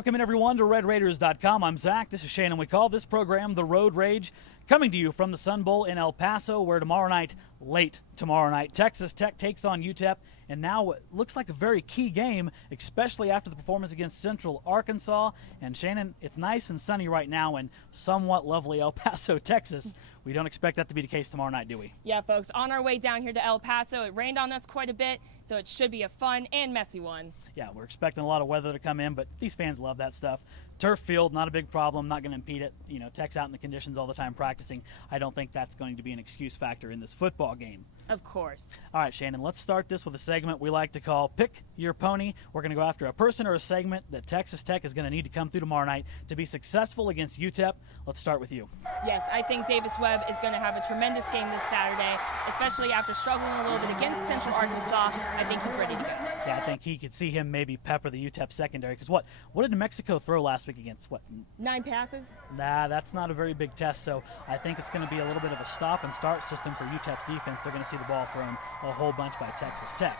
welcome in everyone to RedRaiders.com. I'm Zach. This is Shannon. We call this program The Road Rage, coming to you from the Sun Bowl in El Paso, where late tomorrow night, Texas Tech takes on UTEP, and now it looks like a very key game, especially after the performance against Central Arkansas. And Shannon, it's nice and sunny right now in somewhat lovely El Paso, Texas. We don't expect that to be the case tomorrow night, do we? Yeah, folks, on our way down here to El Paso, it rained on us quite a bit, so it should be a fun and messy one. Yeah, we're expecting a lot of weather to come in, but these fans love that stuff. Turf field, not a big problem, not going to impede it. You know, Tech's out in the conditions all the time practicing. I don't think that's going to be an excuse factor in this football game. Of course. All right, Shannon, let's start this with a segment we like to call Pick Your Pony. We're going to go after a person or a segment that Texas Tech is going to need to come through tomorrow night to be successful against UTEP. Let's start with you. Yes, I think Davis Webb is going to have a tremendous game this Saturday, especially after struggling a little bit against Central Arkansas. I think he's ready to go. Yeah, I think he could see him maybe pepper the UTEP secondary. Because what did New Mexico throw last week against? 9 passes? Nah, that's not a very big test. So I think it's going to be a little bit of a stop and start system for UTEP's defense. They're going to see the ball thrown a whole bunch by Texas Tech.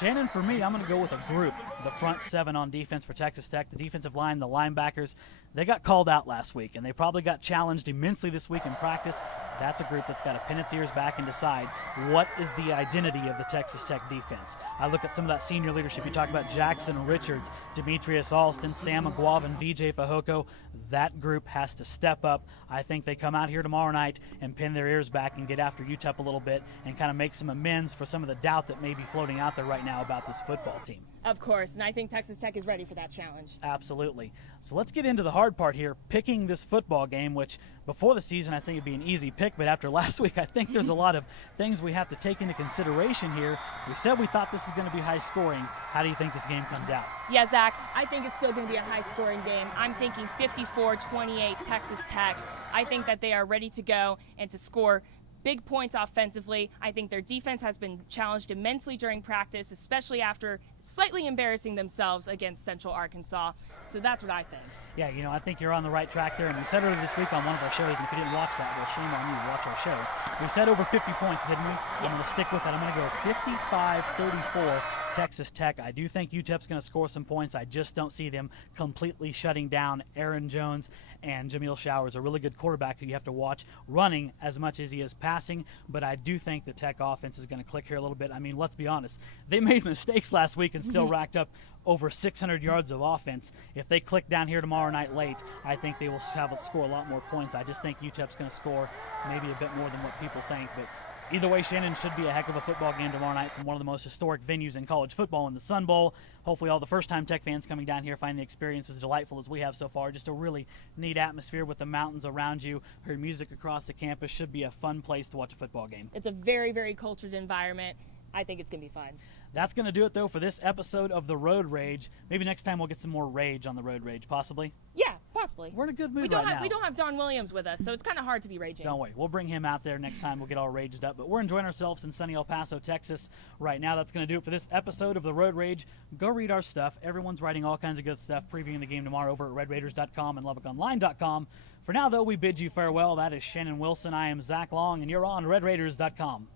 Shannon, for me, I'm going to go with a group. The front seven on defense for Texas Tech, the defensive line, the linebackers, they got called out last week, and they probably got challenged immensely this week in practice. That's a group that's got to pin its ears back and decide what is the identity of the Texas Tech defense. I look at some of that senior leadership. You talk about Jackson Richards, Demetrius Alston, Sam McGuavin, VJ Fajoko. That group has to step up. I think they come out here tomorrow night and pin their ears back and get after UTEP a little bit and kind of make some amends for some of the doubt that may be floating out there right now about this football team. Of course, and I think Texas Tech is ready for that challenge. Absolutely. So let's get into the hard part here, picking this football game, which before the season I think it'd be an easy pick, but after last week I think there's a lot of things we have to take into consideration here. We said we thought this is going to be high scoring. How do you think this game comes out? Yeah, Zach, I think it's still going to be a high scoring game. I'm thinking 54-28 Texas Tech. I think that they are ready to go and to score big points offensively. I think their defense has been challenged immensely during practice, especially after slightly embarrassing themselves against Central Arkansas. So that's what I think. Yeah, you know, I think you're on the right track there. And we said earlier this week on one of our shows, and if you didn't watch that, well, shame on you, watch our shows. We said over 50 points, didn't we? Yeah. I'm going to stick with that. I'm going to go 55-34 Texas Tech. I do think UTEP's going to score some points. I just don't see them completely shutting down Aaron Jones and Jameel Showers, a really good quarterback who you have to watch running as much as he is passing. But I do think the Tech offense is going to click here a little bit. I mean, let's be honest. They made mistakes last week and still racked up over 600 yards of offense. If they click down here tomorrow night late, I think they will score a lot more points. I just think UTEP's going to score maybe a bit more than what people think. But either way, Shannon, should be a heck of a football game tomorrow night from one of the most historic venues in college football in the Sun Bowl. Hopefully all the first-time Tech fans coming down here find the experience as delightful as we have so far. Just a really neat atmosphere with the mountains around you. Heard music across the campus. Should be a fun place to watch a football game. It's a very, very cultured environment. I think it's going to be fun. That's going to do it, though, for this episode of The Road Rage. Maybe next time we'll get some more rage on The Road Rage, possibly. Yeah, possibly. We're in a good mood right now. We don't have Don Williams with us, so it's kind of hard to be raging. Don't worry. We'll bring him out there next time. We'll get all raged up. But we're enjoying ourselves in sunny El Paso, Texas right now. That's going to do it for this episode of The Road Rage. Go read our stuff. Everyone's writing all kinds of good stuff, previewing the game tomorrow over at RedRaiders.com and LubbockOnline.com. For now, though, we bid you farewell. That is Shannon Wilson. I am Zach Long, and you're on RedRaiders.com.